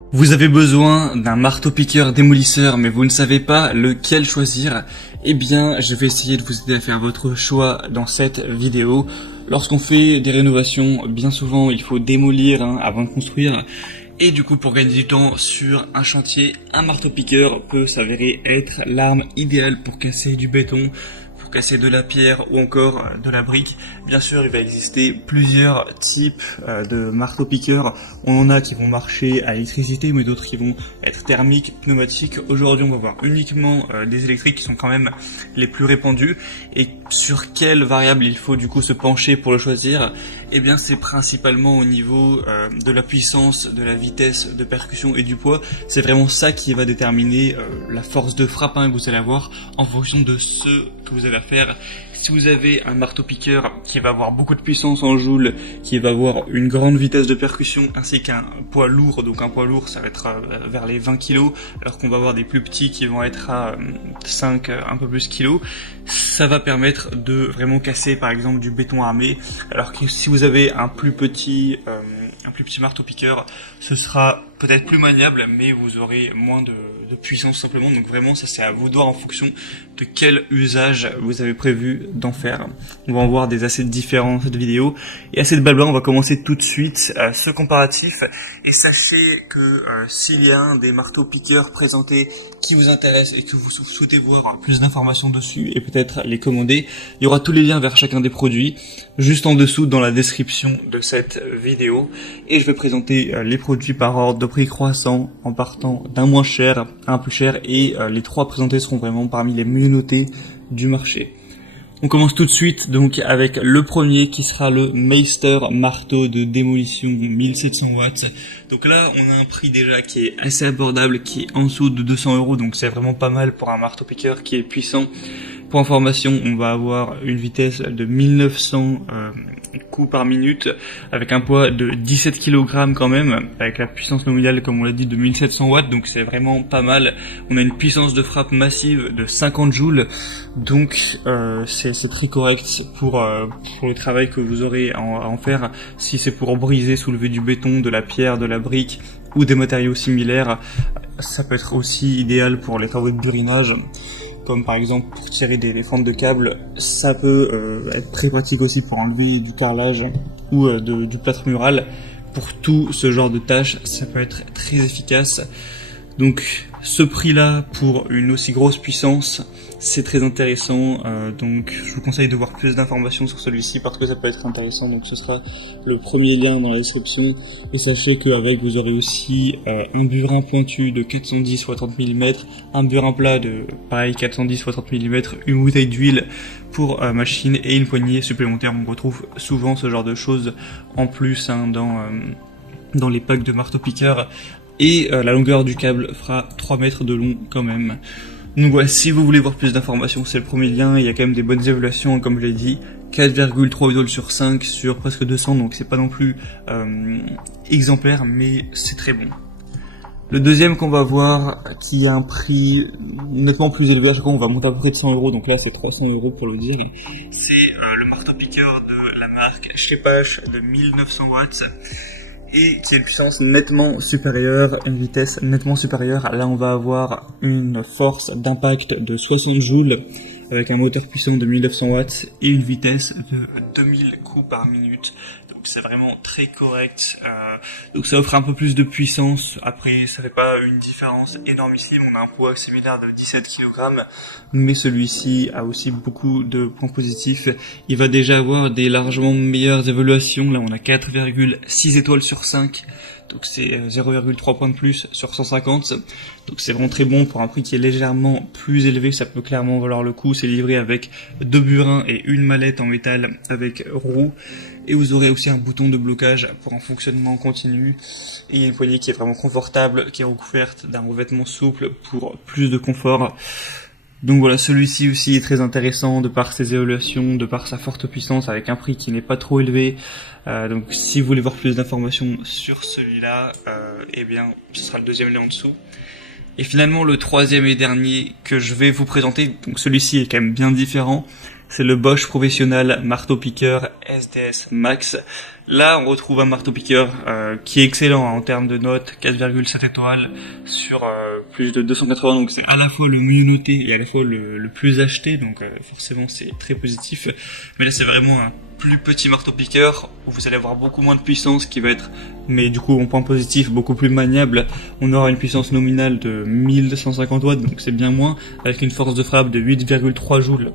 Vous avez besoin d'un marteau-piqueur démolisseur, mais vous ne savez pas lequel choisir. Eh bien, je vais essayer de vous aider à faire votre choix dans cette vidéo. Lorsqu'on fait des rénovations, bien souvent, il faut démolir avant de construire. Et du coup, pour gagner du temps sur un chantier, un marteau-piqueur peut s'avérer être l'arme idéale pour casser du béton, pour casser de la pierre ou encore de la brique. Bien sûr, il va exister plusieurs types de marteaux-piqueurs. On en a qui vont marcher à l'électricité, mais d'autres qui vont être thermiques, pneumatiques. Aujourd'hui, on va voir uniquement des électriques qui sont quand même les plus répandus. Et sur quelle variable il faut du coup se pencher pour le choisir? Eh bien, c'est principalement au niveau de la puissance, de la vitesse de percussion et du poids. C'est vraiment ça qui va déterminer la force de frappe que vous allez avoir en fonction de ce que vous avez à faire. Si vous avez un marteau-piqueur qui va avoir beaucoup de puissance en joules, qui va avoir une grande vitesse de percussion ainsi qu'un poids lourd, donc un poids lourd ça va être vers les 20 kg, alors qu'on va avoir des plus petits qui vont être à 5, un peu plus kilos, ça va permettre de vraiment casser par exemple du béton armé, alors que si vous avez un plus petit marteau-piqueur, ce sera peut-être plus maniable, mais vous aurez moins de puissance simplement. Donc vraiment, ça c'est à vous de voir en fonction de quel usage vous avez prévu d'en faire. On va en voir des assez différents dans cette vidéo. Et assez de blabla, on va commencer tout de suite ce comparatif. Et sachez que s'il y a un des marteaux-piqueurs présentés qui vous intéresse et que vous souhaitez voir plus d'informations dessus et peut-être les commander, il y aura tous les liens vers chacun des produits juste en dessous dans la description de cette vidéo. Et je vais présenter les produits par ordre de prix croissant en partant d'un moins cher à un plus cher, et les trois présentés seront vraiment parmi les mieux notés du marché. On commence tout de suite donc avec le premier qui sera le Meister marteau de démolition 1700 watts. Donc là on a un prix déjà qui est assez abordable, qui est en dessous de 200 €, donc c'est vraiment pas mal pour un marteau piqueur qui est puissant. Pour information, on va avoir une vitesse de 1900 coups par minute, avec un poids de 17 kg quand même, avec la puissance nominale comme on l'a dit de 1700 watts, donc c'est vraiment pas mal. On a une puissance de frappe massive de 50 joules, donc c'est très correct pour le travail que vous aurez à en faire. Si c'est pour briser, soulever du béton, de la pierre, de la brique ou des matériaux similaires, ça peut être aussi idéal pour les travaux de burinage, comme par exemple pour tirer des fentes de câbles. Ça peut être très pratique aussi pour enlever du carrelage ou du plâtre mural. Pour tout ce genre de tâches, ça peut être très efficace. Donc ce prix-là pour une aussi grosse puissance, c'est très intéressant. Donc je vous conseille de voir plus d'informations sur celui-ci parce que ça peut être intéressant. Donc ce sera le premier lien dans la description. Et sachez qu'avec vous aurez aussi un burin pointu de 410 x 30 mm, un burin plat de pareil 410 x 30 mm, une bouteille d'huile pour machine et une poignée supplémentaire. On retrouve souvent ce genre de choses en plus dans les packs de marteau-piqueur. Et la longueur du câble fera 3 mètres de long quand même. Donc voilà, si vous voulez voir plus d'informations, c'est le premier lien. Il y a quand même des bonnes évaluations, comme je l'ai dit, 4,3 idoles sur 5 sur presque 200, donc c'est pas non plus exemplaire, mais c'est très bon. Le deuxième qu'on va voir, qui a un prix nettement plus élevé, à chaque fois on va monter à peu près de 100 €, donc là c'est 300 € pour le dire, c'est le marteau-piqueur de la marque Schepasch de 1900 watts. Et qui a une puissance nettement supérieure, une vitesse nettement supérieure. Là on va avoir une force d'impact de 60 joules avec un moteur puissant de 1900 watts et une vitesse de 2000 coups par minute. Donc c'est vraiment très correct. Donc ça offre un peu plus de puissance. Après ça fait pas une différence énormissime. On a un poids similaire de 17 kg, mais celui-ci a aussi beaucoup de points positifs. Il va déjà avoir des largement meilleures évaluations. Là on a 4,6 étoiles sur 5. Donc c'est 0,3 points de plus sur 150. Donc c'est vraiment très bon pour un prix qui est légèrement plus élevé. Ça peut clairement valoir le coup. C'est livré avec 2 burins et une mallette en métal avec roue. Et vous aurez aussi un bouton de blocage pour un fonctionnement continu. Et une poignée qui est vraiment confortable, qui est recouverte d'un revêtement souple pour plus de confort. Donc voilà, celui-ci aussi est très intéressant de par ses évaluations, de par sa forte puissance, avec un prix qui n'est pas trop élevé. Donc si vous voulez voir plus d'informations sur celui-là, eh bien ce sera le deuxième lien en dessous. Et finalement le troisième et dernier que je vais vous présenter, donc celui-ci est quand même bien différent. c'est le Bosch Professionnal marteau-piqueur SDS Max. Là, on retrouve un marteau-piqueur qui est excellent en termes de notes, 4,7 étoiles sur plus de 280, donc c'est à la fois le mieux noté et à la fois le plus acheté, donc forcément c'est très positif. Mais là, c'est vraiment un plus petit marteau-piqueur où vous allez avoir beaucoup moins de puissance qui va être, mais du coup en point positif, beaucoup plus maniable. On aura une puissance nominale de 1250 watts, donc c'est bien moins, avec une force de frappe de 8,3 joules.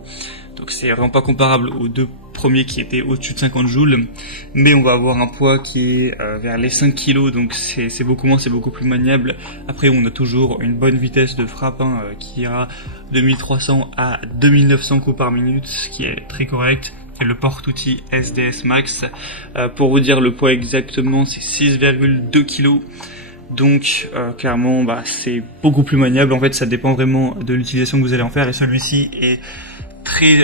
Donc c'est vraiment pas comparable aux deux premiers qui étaient au-dessus de 50 joules, mais on va avoir un poids qui est vers les 5 kg, donc c'est beaucoup moins, c'est beaucoup plus maniable. Après on a toujours une bonne vitesse de frappe qui ira de 1300 à 2900 coups par minute, ce qui est très correct. Et le porte-outil SDS Max, pour vous dire le poids exactement, c'est 6,2 kg. Donc clairement c'est beaucoup plus maniable. En fait ça dépend vraiment de l'utilisation que vous allez en faire, et celui-ci est très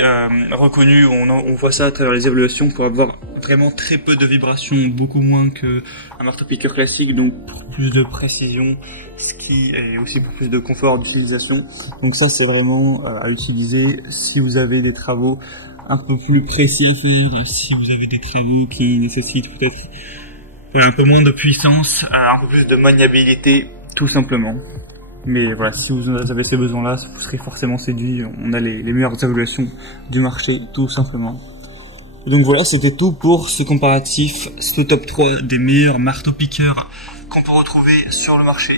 reconnu, on voit ça à travers les évaluations pour avoir vraiment très peu de vibrations, beaucoup moins que un marteau-piqueur classique, donc pour plus de précision, ce qui est aussi pour plus de confort d'utilisation. Donc ça c'est vraiment à utiliser si vous avez des travaux un peu plus précis à faire, si vous avez des travaux qui nécessitent peut-être un peu moins de puissance, un peu plus de maniabilité, tout simplement. Mais voilà, si vous avez ces besoins-là, vous serez forcément séduit. On a les meilleures évaluations du marché, tout simplement. Et donc voilà, c'était tout pour ce comparatif, ce top 3 des meilleurs marteaux-piqueurs qu'on peut retrouver sur le marché.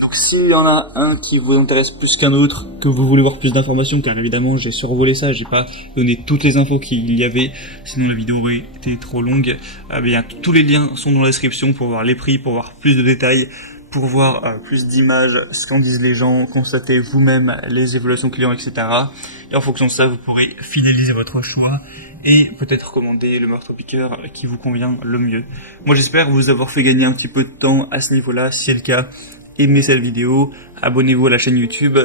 Donc s'il y en a un qui vous intéresse plus qu'un autre, que vous voulez voir plus d'informations, car évidemment j'ai survolé ça, j'ai pas donné toutes les infos qu'il y avait, sinon la vidéo aurait été trop longue, bien, tous les liens sont dans la description pour voir les prix, pour voir plus de détails, pour voir plus d'images, ce qu'en disent les gens, constater vous-même les évaluations clients, etc. Et en fonction de ça, vous pourrez fidéliser votre choix et peut-être commander le marteau-piqueur qui vous convient le mieux. Moi j'espère vous avoir fait gagner un petit peu de temps à ce niveau-là. Si c'est le cas, aimez cette vidéo, abonnez-vous à la chaîne YouTube,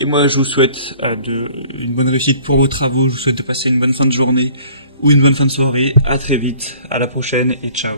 et moi je vous souhaite une bonne réussite pour vos travaux, je vous souhaite de passer une bonne fin de journée ou une bonne fin de soirée. À très vite, à la prochaine et ciao.